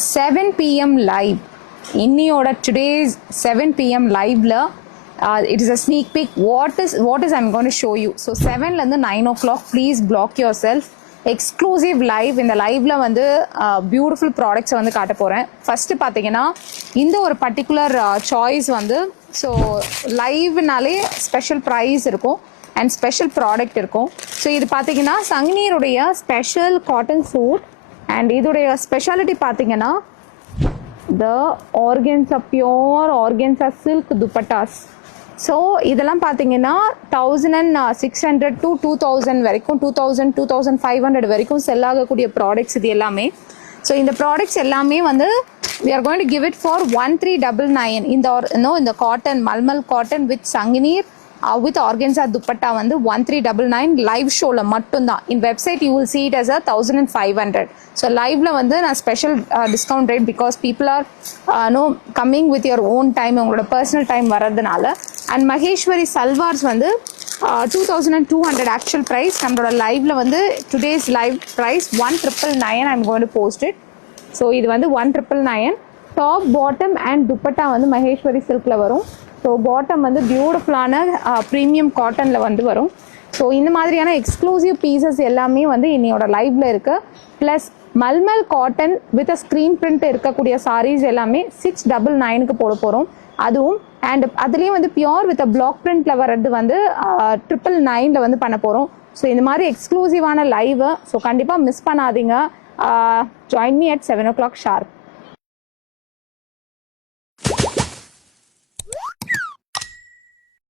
7 p.m. live. இன்னியோட today's 7 p.m. liveல it is a sneak peek. What is I'm going to show you. So 7 ல இருந்து 9 o'clock please block yourself. Exclusive live. இந்த லைவ்ல வந்து beautiful products வந்து காட்ட போகிறேன். First பார்த்தீங்கன்னா இந்த ஒரு பர்டிகுலர் சாய்ஸ் வந்து ஸோ லைவ்னாலே ஸ்பெஷல் ப்ரைஸ் இருக்கும் அண்ட் ஸ்பெஷல் ப்ராடக்ட் இருக்கும். ஸோ இது பார்த்தீங்கன்னா சங்னீருடைய ஸ்பெஷல் காட்டன் சூட் அண்ட் இதோடைய ஸ்பெஷாலிட்டி பார்த்தீங்கன்னா the organza pure organza silk dupattas. So இதெல்லாம் பார்த்தீங்கன்னா 1600 to 2000 வரைக்கும் 2500 வரைக்கும் செல் ஆகக்கூடிய ப்ராடக்ட்ஸ் இது எல்லாமே. ஸோ இந்த ப்ராடக்ட்ஸ் எல்லாமே வந்து we are going to give it for 1399. இந்த cotton mulmul cotton with Sanganeri with organza dupatta வந்து 1399 லைவ் ஷோவில் மட்டும்தான். In website you will see it as a 1500. So லைவ்ல வந்து நான் special discount rate because people are coming with your own time, உங்களோட personal time வர்றதுனால. And Maheshwari salwars வந்து 2200 ஆக்சுவல் ப்ரைஸ். நம்மளோட லைவ்ல வந்து today's live price 1999. I'm going to post it. So இது வந்து 1999. டாப் பாட்டம் அண்ட் துப்பட்டா வந்து மகேஸ்வரி சில்கில் வரும். ஸோ பாட்டம் வந்து பியூட்டிஃபுல்லான ப்ரீமியம் காட்டனில் வந்து வரும். ஸோ இந்த மாதிரியான எக்ஸ்க்ளூசிவ் பீசஸ் எல்லாமே வந்து இன்னையோட லைவ்ல இருக்கு. Plus mulmul cotton with screen print இருக்கக்கூடிய சாரீஸ் எல்லாமே 699க்கு போட போகிறோம். அதுவும் அண்ட் அதுலேயும் வந்து பியோர் வித் பிளாக் பிரிண்ட்ல வர்றது வந்து 999 வந்து பண்ண போகிறோம். ஸோ இந்த மாதிரி எக்ஸ்க்ளூசிவான லைவ் ஸோ கண்டிப்பாக மிஸ் பண்ணாதீங்க. Join me at 7 o'clock sharp.